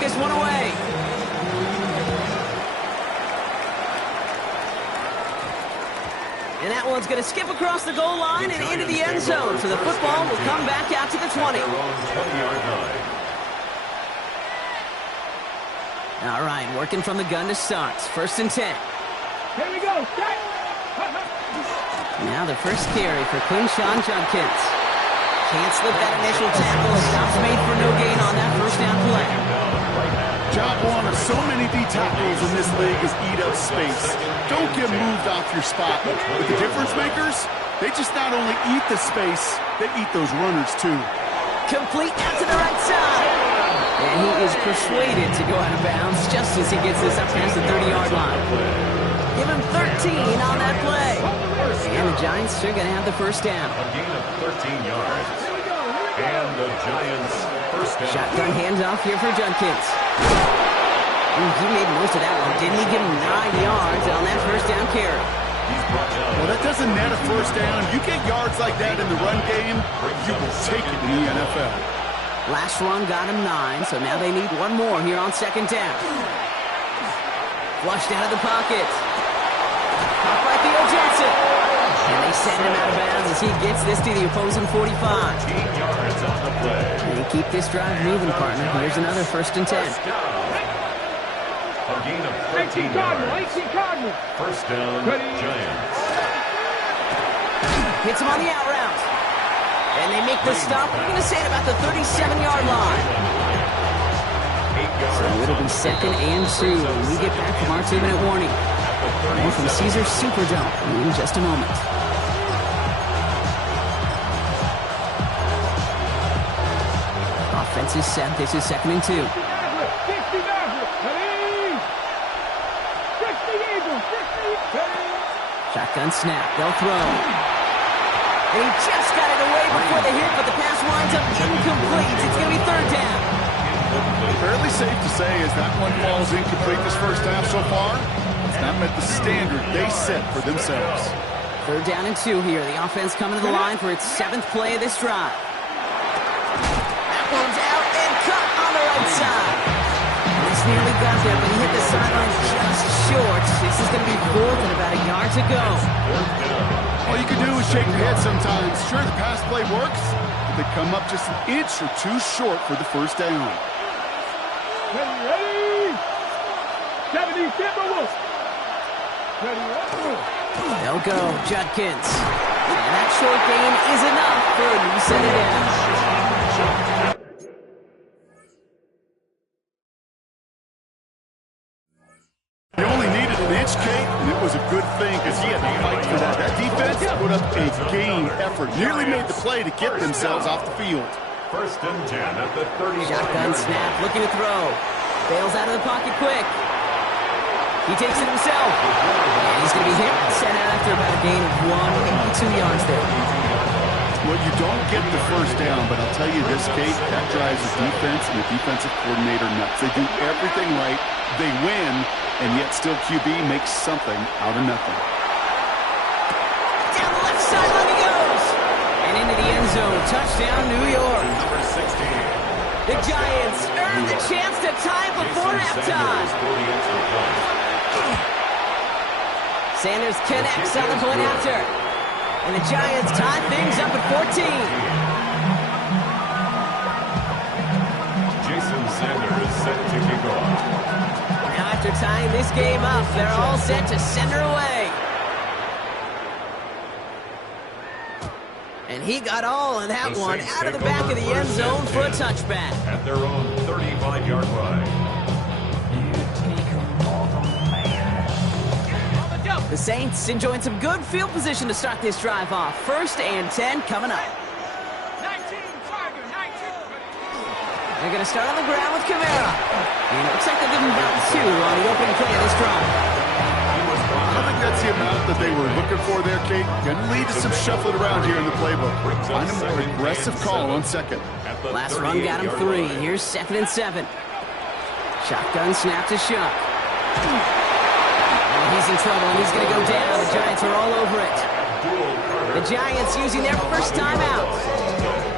this one away. And that one's going to skip across the goal line and into the end zone. So the football will come back out to the 20. All right, working from the gun to start. 1st and 10. Here we go. Now the first carry for Quinshon Judkins. Can't slip that initial tackle. Stops made for no gain on that first down play. Job one of so many D tackles in this league is eat up space. Don't get moved off your spot. But the difference makers, they just not only eat the space, they eat those runners too. Complete out to the right side. And he is persuaded to go out of bounds just as he gets this up past the 30-yard line. Give him 13 on that play. And the Giants are going to have the first down. A gain of 13 yards. And the Giants first down. Shotgun handoff here for Judkins. He made most of that one, didn't he? Give him 9 yards on that first down carry. Well, that doesn't net a first down. You get yards like that in the run game, you will take it in the NFL. Last run got him 9, so now they need one more here on 2nd down. Flushed out of the pocket. Caught by Theo Johnson. And they send him out of bounds as he gets this to the opposing 45. 15 yards on the play. They keep this drive moving, partner. Here's another 1st and 10. A gain of 13 yards. First down, Giants. Hits him on the out route. And they make the stop. We're going to say it about the 37-yard line. So it'll be 2nd and 2 when we get back from our 2-minute warning. More from Caesars Superdome in just a moment. Offense is set. This is 2nd and 2. Shotgun snap. They'll throw. And he just got it away before the hit, but the pass winds up incomplete. It's going to be 3rd down. Fairly safe to say as that one falls incomplete this first half so far, it's not met the standard they set for themselves. 3rd down and 2 here. The offense coming to the line for its 7th play of this drive. That one's out and cut on the right side. This nearly got there, but he hit the sideline just short. This is going to be 4th and about a yard to go. All you can do is shake your head sometimes. Sure, the pass play works, but they come up just an inch or two short for the first down. Ready? 70 Timberwolves. Ready? They'll go, Judkins. And that short gain is enough for a new set of downs. He only needed an inch, Kate, and it was a good thing because he had to fight for that. That defense put up a game effort, nearly made the play to get themselves off the field. 1st and 10 at the 30. Shotgun snap, looking to throw. Bails out of the pocket quick. He takes it himself. And he's going to be hit and sent out after about a gain of 1, 2 yards there. Well, you don't get the first down, but I'll tell you this, Kate, that drives the defense and the defensive coordinator nuts. They do everything right, they win, and yet still QB makes something out of nothing. Down the left sideline he goes. And into the end zone. Touchdown, New York. Number 16. The Giants earn the chance to tie it before halftime. Sanders connects on the point after. And the Giants tie things up at 14. Jason Sanders set to kick off. Now after tying this game up, they're all set to send her away. And he got all of that one out of the back of the end zone for a touchback. At their own 35-yard line. The Saints enjoying some good field position to start this drive off. 1st and 10 coming up. 19, Tiger, 19. They're going to start on the ground with Kamara. And it looks like they're giving about 2 on the opening play of this drive. I don't think that's the amount that they were looking for there, Kate. Going to lead to some shuffling around here in the playbook. Find a more aggressive call on 2nd. Last run got him 3. Here's 2nd and 7. Shotgun snap to Shuck. He's in trouble, and he's going to go down. The Giants are all over it. The Giants using their first timeout.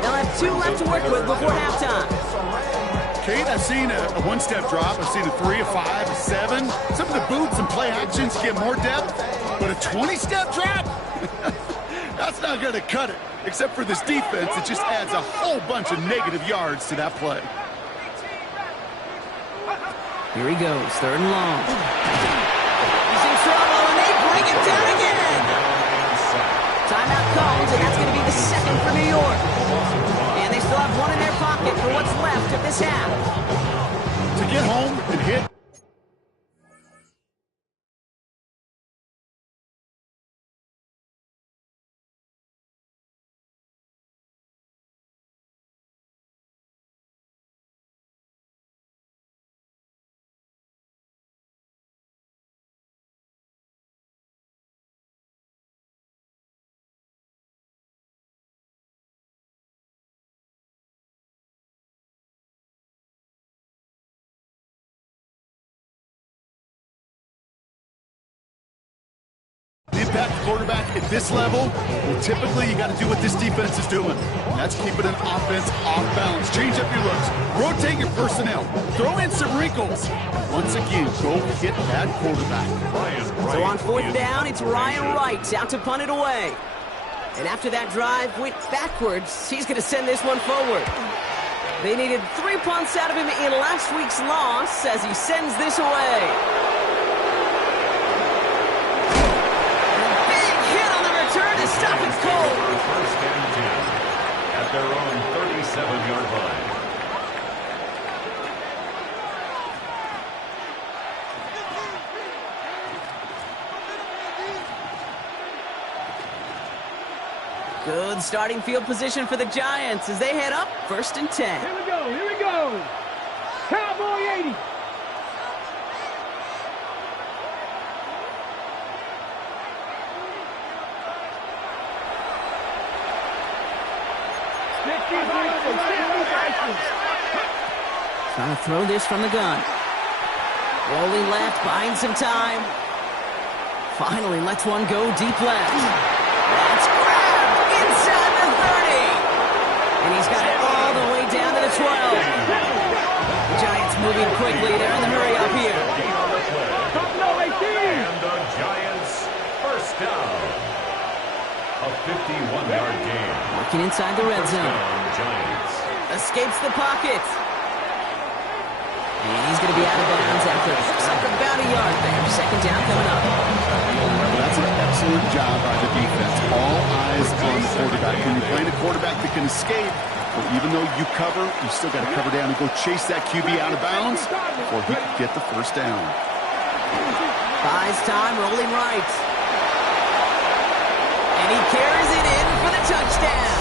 They'll have 2 left to work with before halftime. Kate, I've seen a one-step drop. I've seen a 3, a 5, a 7. Some of the boots and play actions get more depth, but a 20-step drop? That's not going to cut it. Except for this defense, it just adds a whole bunch of negative yards to that play. Here he goes, 3rd and long. He's in trouble, and they bring him down again. Timeout comes, and that's going to be the 2nd for New York. And they still have 1 in their pocket for what's left of this half. To get home and hit. The impact quarterback at this level, well, typically you got to do what this defense is doing. And that's keeping an offense off balance. Change up your looks. Rotate your personnel. Throw in some wrinkles. Once again, go hit that quarterback. So on 4th down, it's Ryan Wright out to punt it away. And after that drive went backwards, he's going to send this one forward. They needed 3 punts out of him in last week's loss as he sends this away. To stop it cold. 1st and 10 at their own 37-yard line. Good starting field position for the Giants as they head up 1st and 10. Here we go, here we go. Cowboy 80. Trying to throw this from the gun. Rolling left, buying some time. Finally lets one go deep left. That's grabbed inside the 30. And he's got it all the way down to the 12. The Giants moving quickly. They're in the hurry up here. And the Giants first down. A 51-yard gain. Working inside the red zone. Giants. Escapes the pocket. And he's going to be out of bounds after about a yard there. 2nd down coming up. That's an excellent job by the defense. All eyes on the quarterback. When you're playing a quarterback that can escape, well, even though you cover, you still got to cover down and go chase that QB out of bounds before he can get the 1st down. Buys time, rolling right. And he carries it in for the touchdown.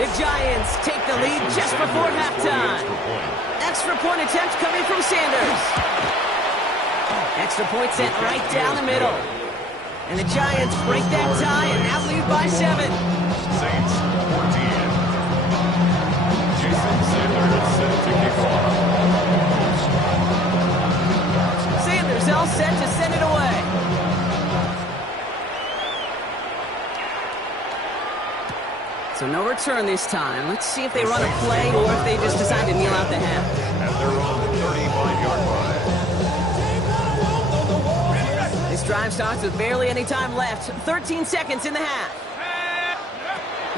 The Giants take the lead just before halftime. Extra point attempt coming from Sanders. Extra point sent right down the middle. And the Giants break that tie and now lead by 7. Saints 14. Jason Sanders set to kick off. Sanders all set to send it away. So no return this time. Let's see if they run a play or if they just decide to kneel out the half. At their own 35-yard line. This drive starts with barely any time left. 13 seconds in the half.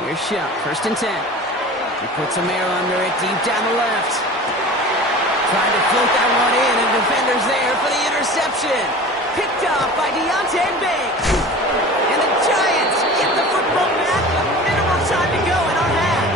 Here's Shuck, 1st and 10. He puts a mirror under it deep down the left. Trying to float that one in, and defender's there for the interception. Picked off by Deontay Banks. And the Giants get the football back with minimal time to go in our half.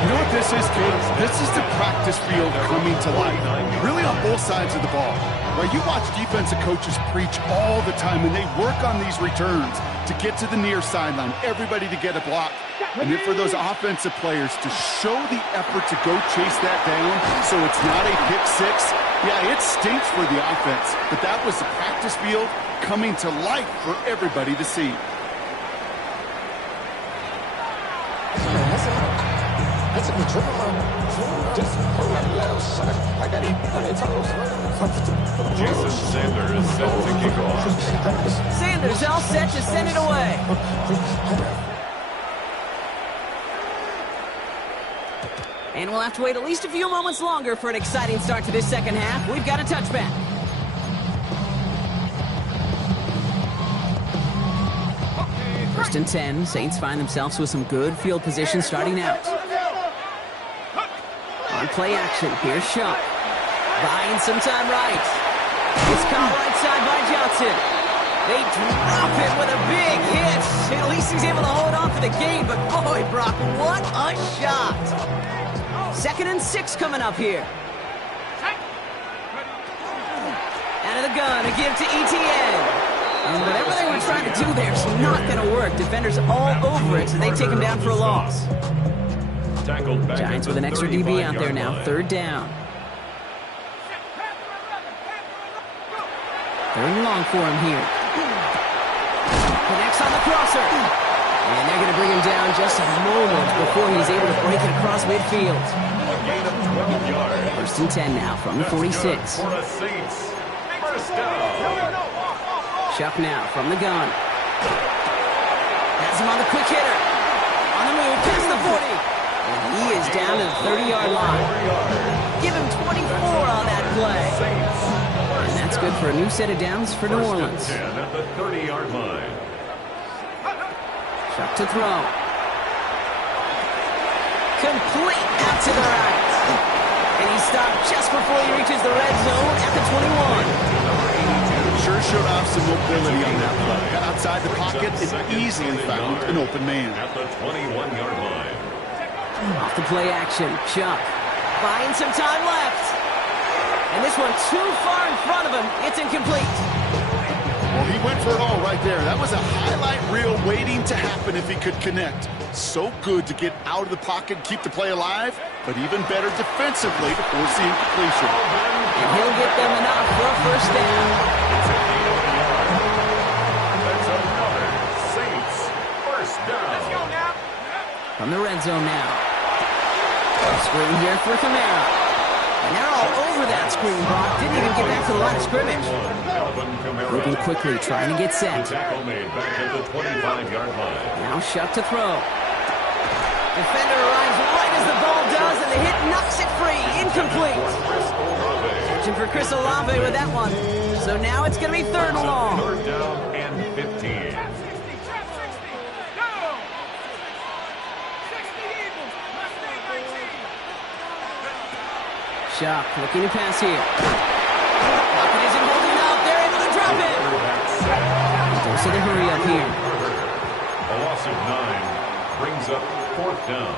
You know what this is, Kate? This is the practice field coming to life. Really on both sides of the ball. Right? You watch defensive coaches preach all the time, and they work on these returns to get to the near sideline, everybody to get a block. And then for those offensive players to show the effort to go chase that down so it's not a pick 6. Yeah, it stinks for the offense, but that was the practice field coming to life for everybody to see. That's a good dribble. Just I got it on their toes. Jason Sanders set to kick off. Sanders all set to send it away. And we'll have to wait at least a few moments longer for an exciting start to this second half. We've got a touchback. First and 10. Saints find themselves with some good field position starting out. On play action, here's Shuck. Buying some time right. It's caught right side by Johnson. They drop it with a big hit. At least he's able to hold on for the game, but boy, Brock, what a shot. Second and 6 coming up here. Out of the gun, a give to ETN. And whatever they were trying to do there is not going to work. Defenders all over it, so they take him down for a loss. Giants with an extra DB out there now, third down. Third and long for him here. Connects on the crosser. And they're going to bring him down just a moment before he's able to break it across midfield. First and 10 now from the 46. Shuck now from the gun. Has him on the quick hitter. On the move, past the 40. And he is down to the 30-yard line. Give him 24 on that play. And that's good for a new set of downs for New Orleans. At the 30-yard line. Shuck to throw. Complete out to the right. And he stopped just before he reaches the red zone at the 21. Sure showed off some mobility on that play. Got outside the pocket and easily found an open man. At the 21-yard line. Off the play action, Shuck buying some time left. And this one too far in front of him. It's incomplete. Well, he went for it all right there. That was a highlight reel waiting to happen if he could connect. So good to get out of the pocket, keep the play alive, but even better defensively to force the incompletion. And he'll get them enough for a first down. That's another Saints first down. From the red zone now. Screen here for Kamara. And they're all over that screen, Brock. Didn't even get back to the line of scrimmage. Moving quickly, trying to get set. Tackle made back at the 25-yard line. Now Shuck to throw. Defender arrives right as the ball does, and the hit knocks it free. Incomplete. Searching for Chris Olave with that one. So now it's going to be third and long. Third down and 15. Shuck looking to pass here. Pocket isn't holding up. They're able to drop it. Goes to the hurry up here. A loss of 9 brings up fourth down.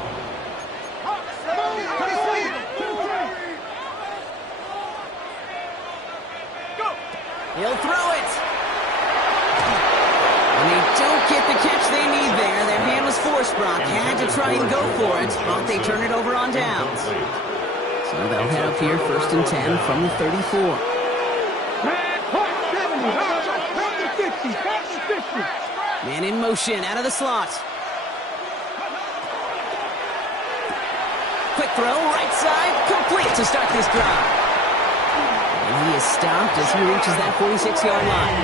He'll throw it. And they don't get the catch they need there. Their hand was forced, Brock. Had to try and go for it, but they turn it over on downs. So they'll head up here, first and 10 from the 34. Man in motion, out of the slot. Quick throw, right side, complete to start this drive. And he is stopped as he reaches that 46-yard line.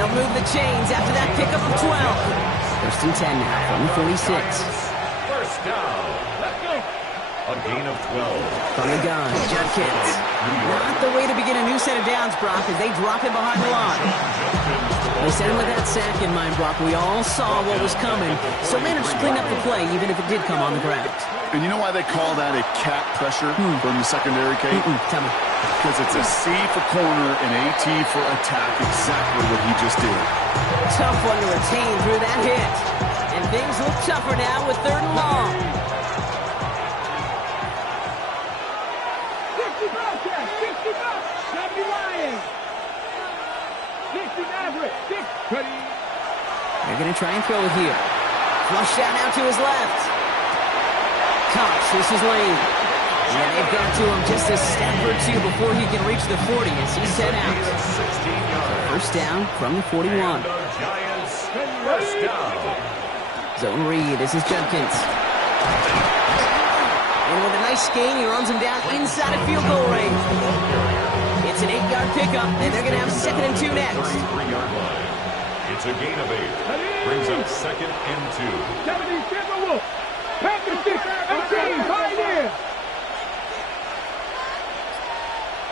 They'll move the chains after that pickup of 12. First and 10 now from the 46. First down. A gain of 12. From the gun, Judkins. Not the way to begin a new set of downs, Brock, as they drop him behind the line. They sent him with that sack in mind, Brock. We all saw what was coming, so managed to clean up the play, even if it did come on the ground. And you know why they call that a cat pressure from the secondary, Kate? Tell me. Because it's a C for corner and AT for attack, exactly what he just did. Tough one to retain through that hit. And things look tougher now with third and long. They're going to try and throw it here. Flush out now to his left. Cox, this is Lane. Yeah, they've got to him just a step or two before he can reach the 40 as he's set out. First down from the 41. Giants first down. Zone read, this is Judkins. And with a nice gain, he runs him down inside of field goal range. It's an 8-yard pickup, and they're going to have second and 2 next. 33-yard line. It's a gain of 8. Brings up second and 2. Panther 6, 18, Pioneer.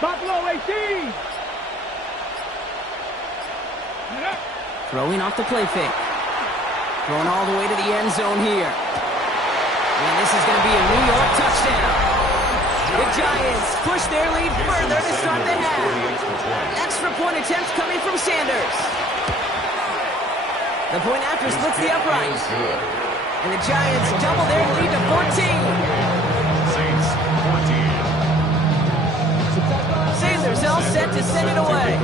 Buffalo 18. Throwing off the play fake. Throwing all the way to the end zone here. And this is going to be a New York touchdown. The Giants push their lead further to start the half. Extra point attempts coming from Sanders. The point after splits the upright. And the Giants double their lead to 14. Saints 14. Sanders all set to send it away.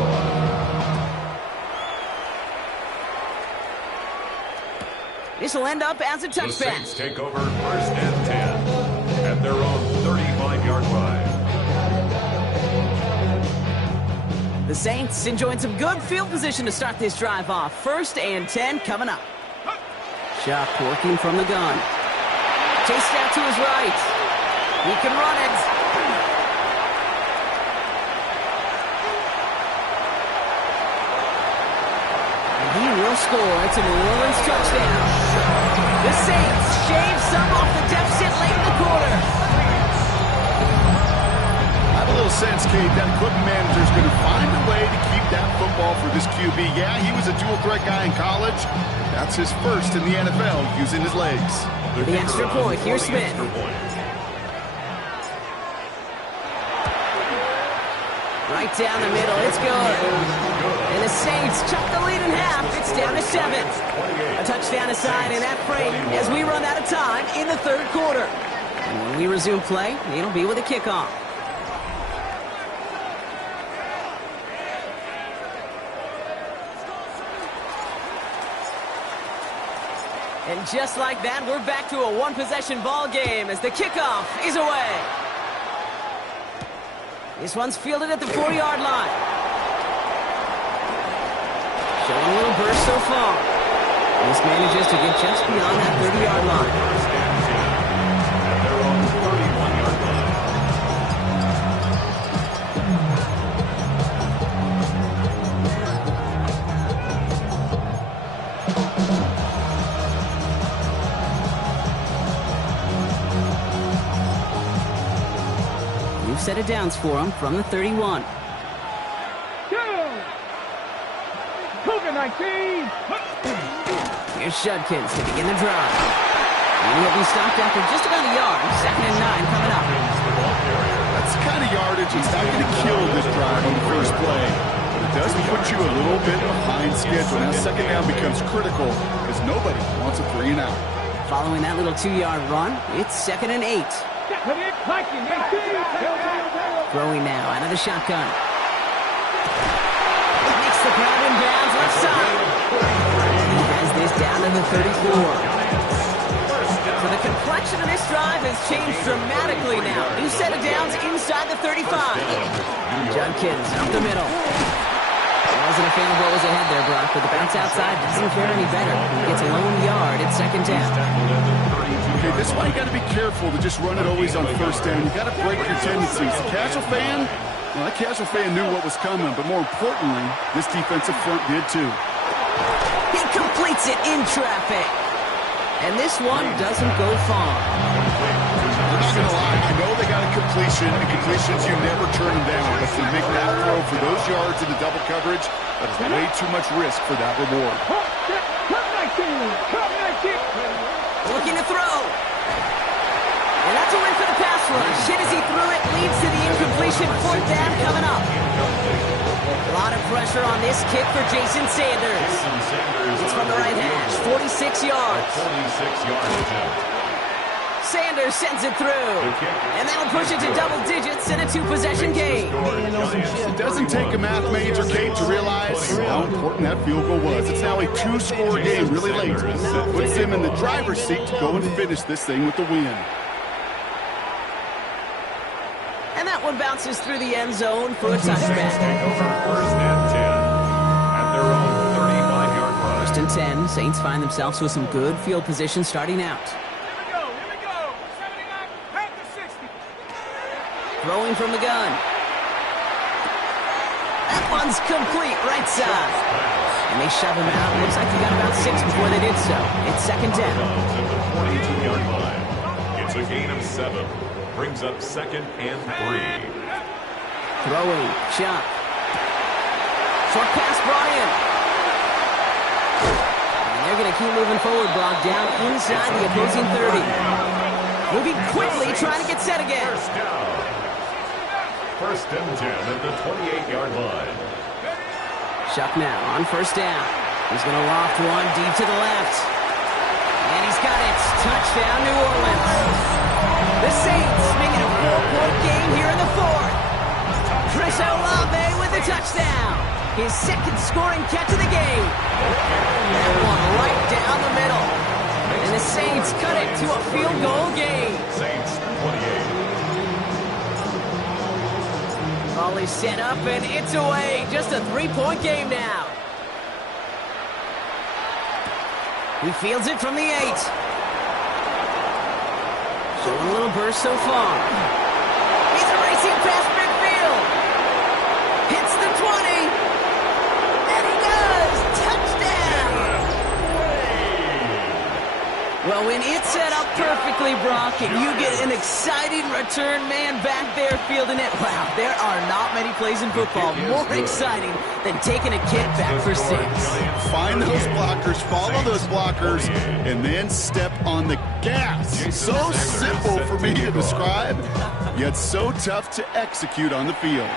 This will end up as a The touchback. Saints take over 1st and 10 at their own 35-yard line. The Saints enjoying some good field position to start this drive off. 1st and 10 coming up. Shock working from the gun. Chased out to his right. He can run it. And he will score. It's a New Orleans touchdown. The Saints shave some off the deficit late in the quarter. I have a little sense, Kate, that equipment manager is going to find a way to keep that football for this QB. Yeah, he was a dual threat guy in college. That's his first in the NFL using his legs. The extra point. Here's Smith. Right down the middle. It's good. And the Saints chuck the lead in half. It's down to 7. A touchdown aside in that frame as we run out of time in the 3rd quarter. And when we resume play, it'll be with a kickoff. And just like that, we're back to a one-possession ball game as the kickoff is away. This one's fielded at the 4-yard line. Showing a little burst so far. This manages to get just beyond that 30-yard line. 1st and 10 at their own 31-yard line. New set of downs for him from the 31. Cougar 19. Here's Judkins to begin the drive. And he'll be stopped after just about a yard. 2nd and 9 coming up. That's the kind of yardage that's not going to kill this drive on the first play. But it does put you a little bit behind schedule. Now 2nd down becomes critical because nobody wants a 3 and out. Following that little 2-yard run, it's 2nd and 8. Throwing now out of the shotgun. Makes the crowd inbounds left side. He has this down to the 34. So the complexion of this drive has changed dramatically now. New set of downs inside the 35. Judkins up the middle. Wasn't a fan of what was ahead there, Brock, but the bounce outside doesn't fare any better. He gets a lone yard at 2nd down. Okay, this is why you got to be careful to just run it always on 1st down. You got to break your tendencies. The casual fan, well, that casual fan knew what was coming, but more importantly, this defensive front did too. He completes it in traffic. And this one doesn't go far. I'm not going to lie, I know they got a completion, and completions, you never turn them down. But to make that throw for those yards in the double coverage, that is way too much risk for that reward. Looking to throw. And that's a win for the pass rush. Hit as he threw it, leads to the incompletion. 4th down coming up. A lot of pressure on this kick for Jason Sanders. It's from the right hash, 46 yards. 46-yard attempt. Sanders sends it through. And that'll push it to double digits in a 2-possession game. It doesn't take a math major, Kate, to realize how important that field goal was. It's now a 2-score game really late. It puts them in the driver's seat to go and finish this thing with the win. And that one bounces through the end zone for a touchback. Take over 1st and 10 at their own 35-yard line. 1st and 10, Saints find themselves with some good field position starting out. Throwing from the gun. That one's complete right side. And they shove him out. Looks like they got about 6 before they did so. It's 2nd down. At the 42-yard line. It's a gain of 7. Brings up 2nd and 3. Throwing, Chuck. Short pass brought in. And they're going to keep moving forward, Brock, down inside the opposing 30. Moving quickly, trying to get set again. First down. 1st and 10 at the 28-yard line. Chuck now on 1st down. He's going to loft one deep to the left. And he's got it. Touchdown, New Orleans. The Saints making a 4-point game here in the 4th. Chris Olave with a touchdown. His 2nd scoring catch of the game. That one right down the middle. And the Saints cut it to a field goal game. Saints 28. Ball is set up and it's away. Just a 3-point game now. He fields it from the 8. Showing a little burst so far. He's racing past midfield. Hits the 20. And he does. Touchdown. Well, when it's set up perfectly, Brock, and you get an exciting return man back there fielding it, wow, there are not many plays in football more exciting than taking a kick back for 6. Find those blockers, follow those blockers, and then step on the gas. So simple for me to describe, yet so tough to execute on the field.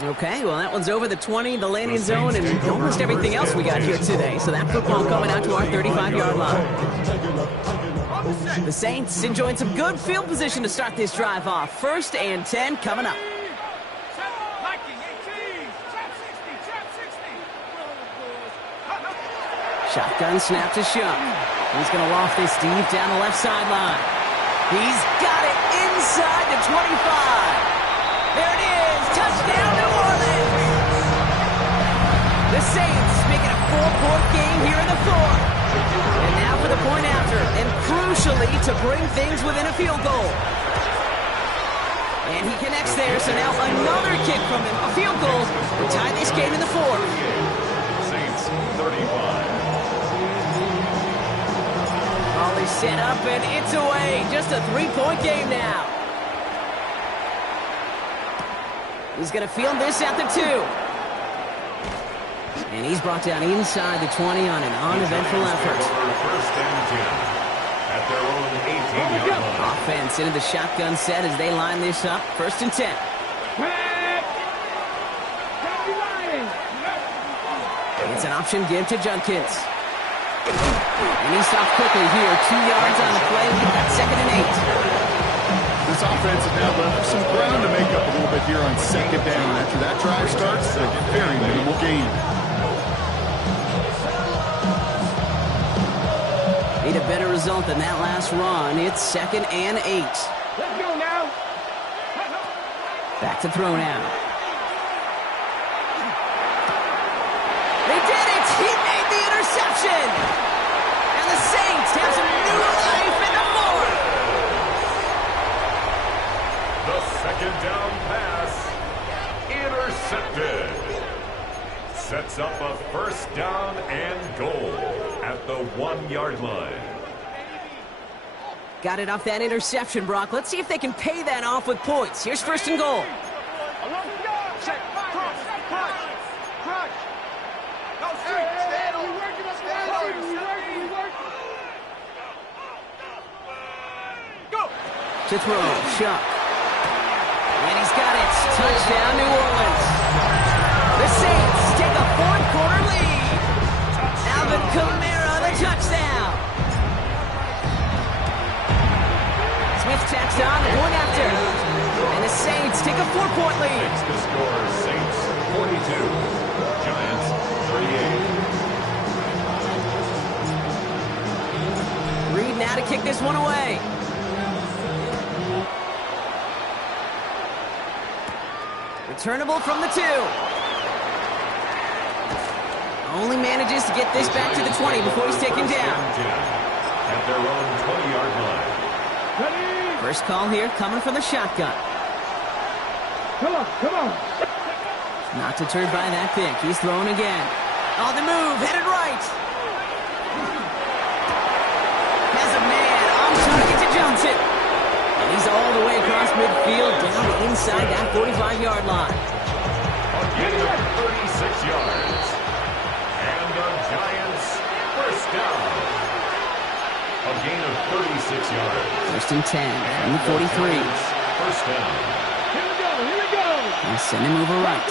Okay, well, that one's over the 20, the landing zone, and almost everything else we got here today. So that football coming out to our 35-yard line. The Saints enjoying some good field position to start this drive off. 1st and 10 coming up. Shotgun snap to Shuck. He's going to loft this deep down the left sideline. He's got it inside the 25. There it is. Touchdown, New Orleans. The Saints making a 4-point game here in the 4th. And now for the point after. And crucially to bring things within a field goal. And he connects there. So now another kick from him. A field goal to tie this game in the 4th. Saints 35. Ball is set up and it's away. Just a 3-point game now. He's going to field this at the 2. And he's brought down inside the 20 on an uneventful effort. 1st and 10 at their own 18-yard line. Offense into the shotgun set as they line this up. 1st and 10. It's an option give to Judkins. And he stopped quickly here. 2 yards on the play. We've got 2nd and 8. This offense has now left some ground to make up a little bit here on 2nd down. After that drive starts, a very minimal gain. Need a better result than that last run. It's 2nd and 8. Let's go now. Back to throw now. They did it! He made the interception! And the Saints have some new life in the 4th. The 2nd down pass intercepted. Sets up a 1st down and goal at the 1-yard line. Got it off that interception, Brock. Let's see if they can pay that off with points. Here's 1st and goal. To throw, Shuck. And he's got it. Touchdown, New Orleans. The Saints take a 4th-quarter lead. Alvin Kamara, the touchdown. Smith tacks on, going after. And the Saints take a 4-point lead. Makes the score Saints 42, Giants 38. Reed now to kick this one away. Returnable from the 2. Only manages to get this back to the 20 before he's taken down. At their own 20-yard line. First call here coming from the shotgun. Come on, come on. Not deterred by that pick. He's throwing again. On the move, headed right. Has a man midfield down to inside that 45-yard line. A gain of 36 yards. And the Giants first down. A gain of 36 yards. First and 10 from the 43. First down. Here we go. And send him over right.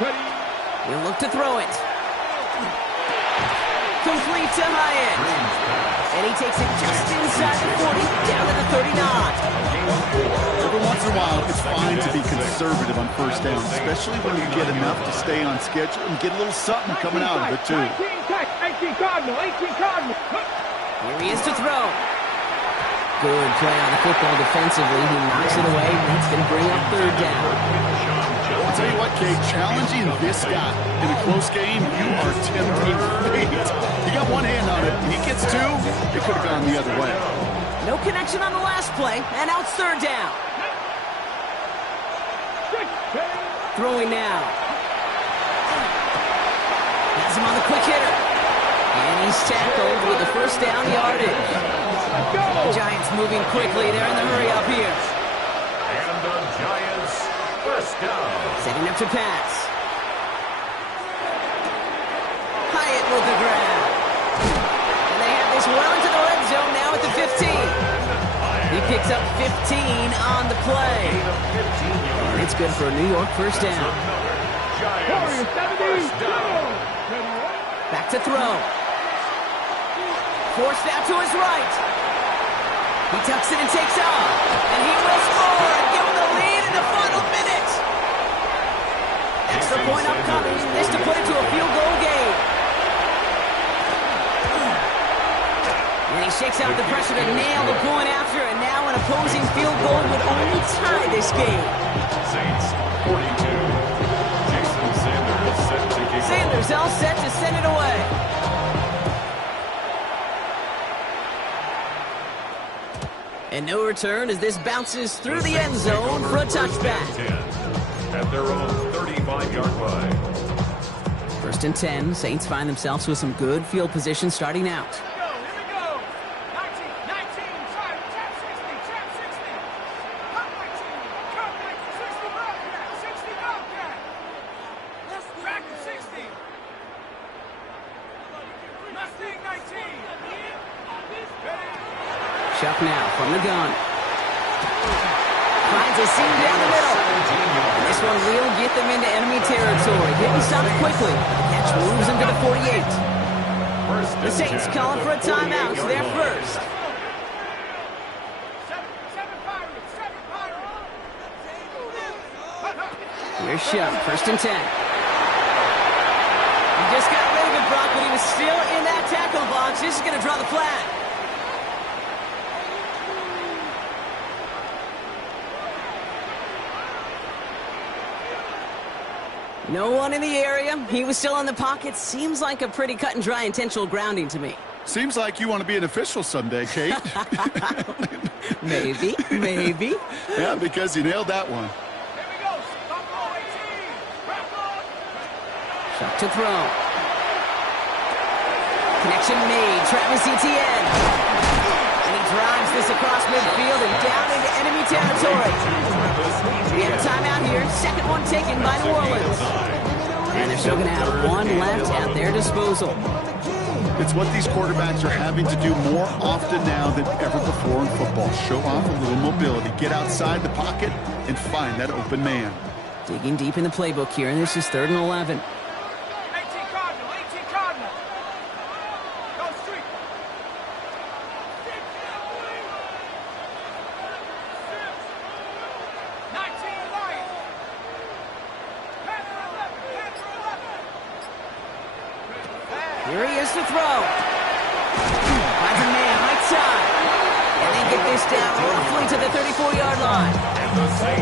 Ready. He'll look to throw it. Complete to Hyatt. And he takes it just inside the 40, down to the 39. Every once in a while, it's fine to be conservative on first down, especially when you get enough to stay on schedule and get a little something coming out of it, too. 18 Cardinal. Here he is to throw. Good play on the football defensively. He knocks it away. That's going to bring up third down. I'll tell you what, Kate, challenging this guy in a close game, you are tempting fate. You got one hand on it. He gets two, it could have gone the other way. No connection on the last play, and out third down. Throwing now. Has him on the quick hitter. And he's tackled with the first down yardage. The Giants moving quickly. They're in the hurry up here. And the Giants first down. Setting up to pass. Hyatt with the grab. And they have this well into the red zone now at the 15. He picks up 15 on the play. And it's good for a New York first down. Giants first down. Back to throw. Forced out to his right. He tucks it and takes off. And he will score and give him the lead in the final minute. Extra point upcoming. This to put it to a field goal game. And he shakes out the pressure to nail the point after. And now an opposing field goal would only tie this game. Saints 42. Jason Sanders set to kick off. Sanders all set to send it away. And no return as this bounces through the end zone for a touchback. 10 at their own 35-yard line. First and 10, Saints find themselves with some good field position starting out. Chuck now from the gun. Finds a seam down the middle. And this one will get them into enemy territory. Getting stopped quickly. Catch moves him to the 48. The Saints calling for a timeout. So they're first. Here's Shuck. First and 10. He just got rid of it, Brock, but he was still in that tackle box. This is going to draw the flag. No one in the area. He was still in the pocket. Seems like a pretty cut and dry intentional grounding to me. Seems like you want to be an official someday, Kate. Maybe. Yeah, because you nailed that one. Shot to throw. Connection made. Travis Etienne. And he drives this across midfield and down into enemy territory. We have a timeout here. Second one taken by New Orleans. And they're still going to have one left at their disposal. It's what these quarterbacks are having to do more often now than ever before in football. Show off a little mobility. Get outside the pocket and find that open man. Digging deep in the playbook here, and this is 3rd and 11. 18 Cardinal. Go street. 19 Lions. Here he is to throw. Finds a man right side. And they get this down roughly to the 34-yard line.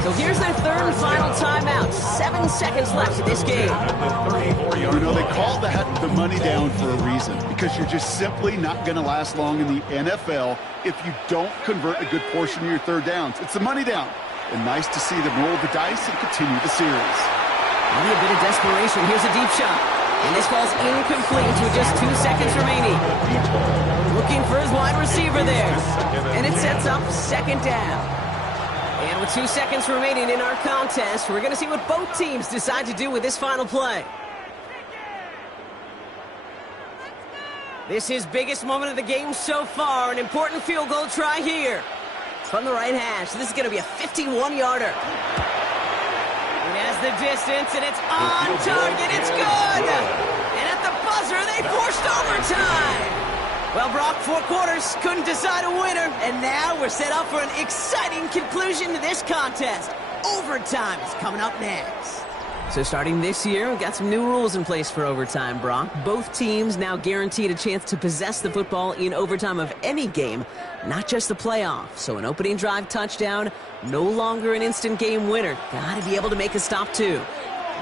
So here's their 3rd and final timeout. 7 seconds left in this game. You know, they call that the money down for a reason, because you're just simply not going to last long in the NFL if you don't convert a good portion of your 3rd downs. It's the money down. And nice to see them roll the dice and continue the series. Maybe a bit of desperation. Here's a deep shot. And this falls incomplete with just 2 seconds remaining. Looking for his wide receiver. for there. And it sets up second down. And with 2 seconds remaining in our contest, we're going to see what both teams decide to do with this final play. This is biggest moment of the game so far. An important field goal try here. From the right hash, this is going to be a 51-yarder. It has the distance, and it's on target. It's good. And at the buzzer, they forced overtime. Well, Brock, 4 quarters couldn't decide a winner, and now we're set up for an exciting conclusion to this contest. Overtime is coming up next. So starting this year, we've got some new rules in place for overtime, Brock. Both teams now guaranteed a chance to possess the football in overtime of any game, not just the playoff. So an opening drive touchdown, no longer an instant game winner. Got to be able to make a stop, too.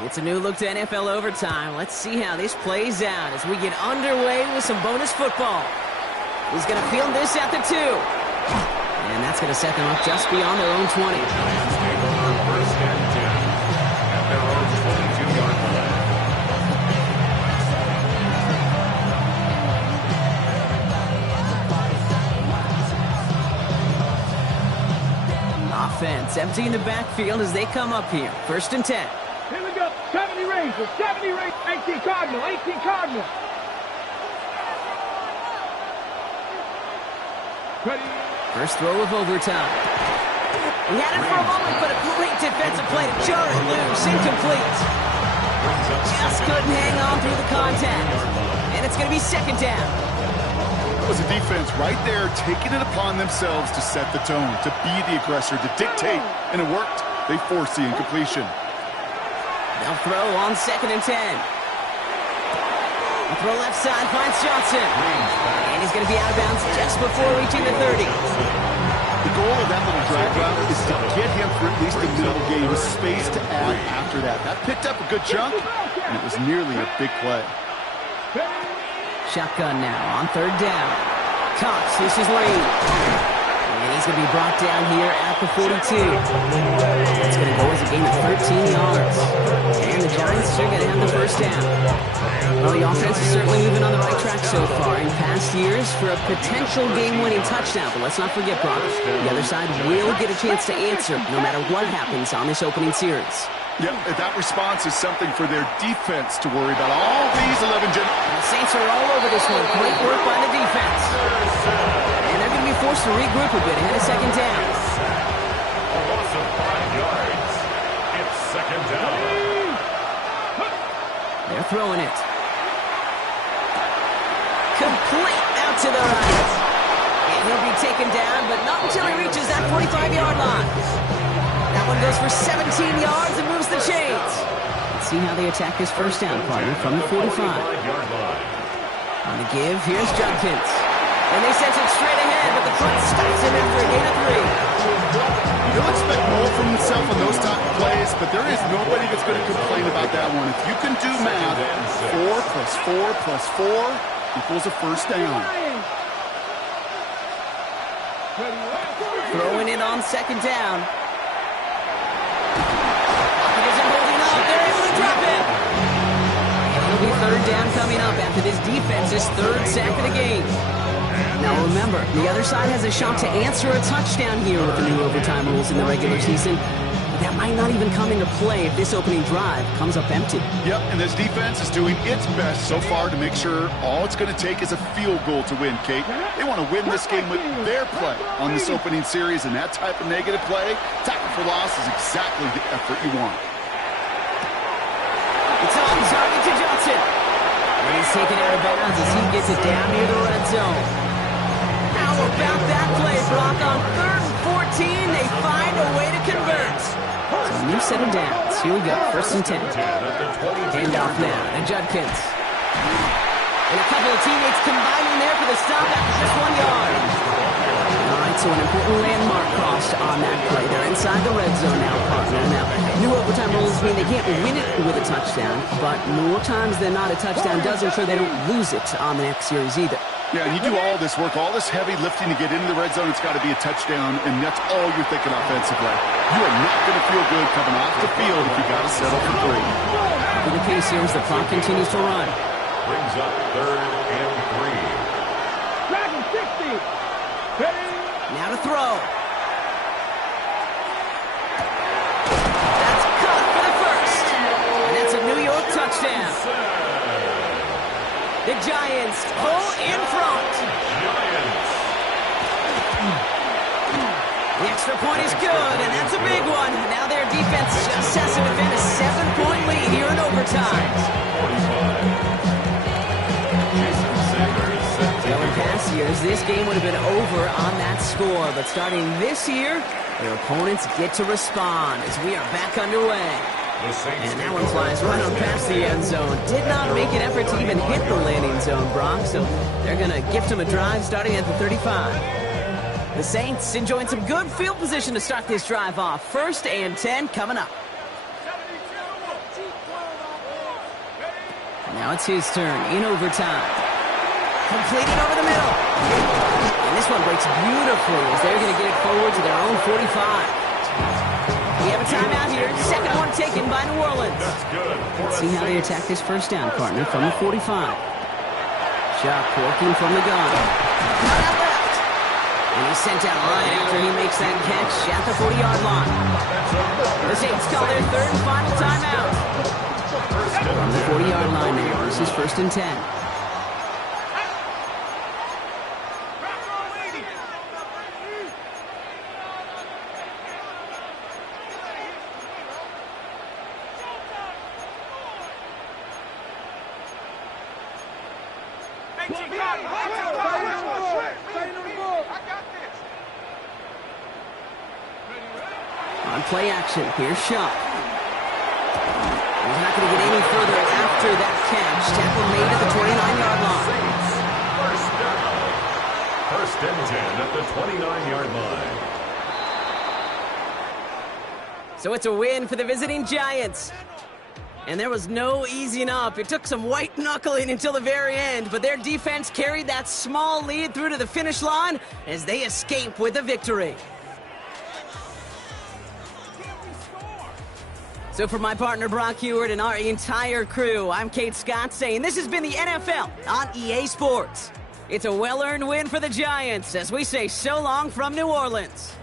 It's a new look to NFL overtime. Let's see how this plays out as we get underway with some bonus football. He's going to field this at the 2. And that's going to set them up just beyond their own 20. First and 10 at their own 22-yard line. Offense emptying the backfield as they come up here. First and 10. Here we go. 70 Rangers. 70 Rangers. 18 Cardinal. 18 Cardinal. Ready. First throw of overtime. He had it for a moment, but a great defensive play to jar it loose. Incomplete. Just couldn't hang on through the contact. And it's going to be second down. It was a defense right there taking it upon themselves to set the tone, to be the aggressor, to dictate, and it worked. They forced the incompletion. They'll throw on second and 10. The throw left side finds Johnson. And he's going to be out of bounds just before reaching the 30. The goal of that little drag route is to get him for at least the middle of the game, with space to add after that. That picked up a good chunk, and it was nearly a big play. Shotgun now on third down. Cox, this is Lane. And he's going to be brought down here at the 42. It's going to go as a gain of 13 yards. And the Giants are going to have the first down. Well, the offense is certainly moving on the right track so far in past years for a potential game-winning touchdown. But let's not forget, Brock, the other side will get a chance to answer no matter what happens on this opening series. Yep, that response is something for their defense to worry about. All these 11 The Saints are all over this one. Great work by the defense. And they're going to be forced to regroup a bit ahead of second down. A loss of 5 yards. It's second down. They're throwing it. Complete out to the right. And he'll be taken down, but not until he reaches that 45-yard line. That one goes for 17 yards and moves the chains. Let's see how they attack this first down, partner, from the 45. On the give, here's Judkins. And they sent it straight ahead, but the front stops him after a gain of 3. He'll expect more from himself on those type of plays, but there is nobody that's going to complain about that one. If you can do math, 4 plus 4 plus 4 equals a first down. Throwing it on second down. He isn't holding up. They're able to drop him. And it'll be third down coming up after this defense's third sack of the game. Now remember, the other side has a shot to answer a touchdown here with the new overtime rules in the regular season. But that might not even come into play if this opening drive comes up empty. Yep, and this defense is doing its best so far to make sure all it's going to take is a field goal to win, Kate. They want to win this game with their play on this opening series, and that type of negative play, tackle for loss, is exactly the effort you want. It's on target to Johnson. And he's taken out of bounds as he gets it down near the red zone. How about that play, Brock? On 3rd and 14, they find a way to convert. So a new set of downs. Here we go, first and 10. Hand off now to Judkins. And a couple of teammates combining there for the stop after just 1 yard. All right, so an important landmark crossed on that play. They're inside the red zone now, partner. Now, new overtime rules mean they can't win it with a touchdown, but more times than not, a touchdown does ensure they don't lose it on the next series either. Yeah, and you do all this work, all this heavy lifting to get into the red zone, it's got to be a touchdown, and that's all you're thinking offensively. You are not going to feel good coming off the field if you got to settle for 3. In the case here as the clock continues to run. Brings up 3rd and 3. Dragon 60. Now to throw. That's caught for the first. And that's a New York touchdown. The Giants pull in front. The extra point is good, and that's a big one. Now their defense just has to defend a 7-point lead here in overtime. In past years, this game would have been over on that score, but starting this year, their opponents get to respond as we are back underway. And that one flies right on past the end zone. Did not make an effort to even hit the landing zone, Brock, so they're going to gift him a drive starting at the 35. The Saints enjoying some good field position to start this drive off. 1st and 10 coming up. Now it's his turn in overtime. Completed over the middle. And this one breaks beautifully as they're going to get it forward to their own 45. We have a timeout here. Second one taken by New Orleans. Let's see how they attack this first down, partner, from the 45. Chuck working from the gun. Out left. And he's sent out right after he makes that catch at the 40-yard line. The Saints call their third and final timeout. From the 40-yard line now. This is 1st and 10. On play action, here's Shuck. He's not going to get any further after that catch. Tackle made at the 29-yard line. 1st and 10 at the 29-yard line. So it's a win for the visiting Giants. And there was no easing up. It took some white knuckling until the very end, but their defense carried that small lead through to the finish line as they escape with a victory. So for my partner Brock Huard and our entire crew, I'm Kate Scott saying this has been the NFL on EA Sports. It's a well-earned win for the Giants as we say so long from New Orleans.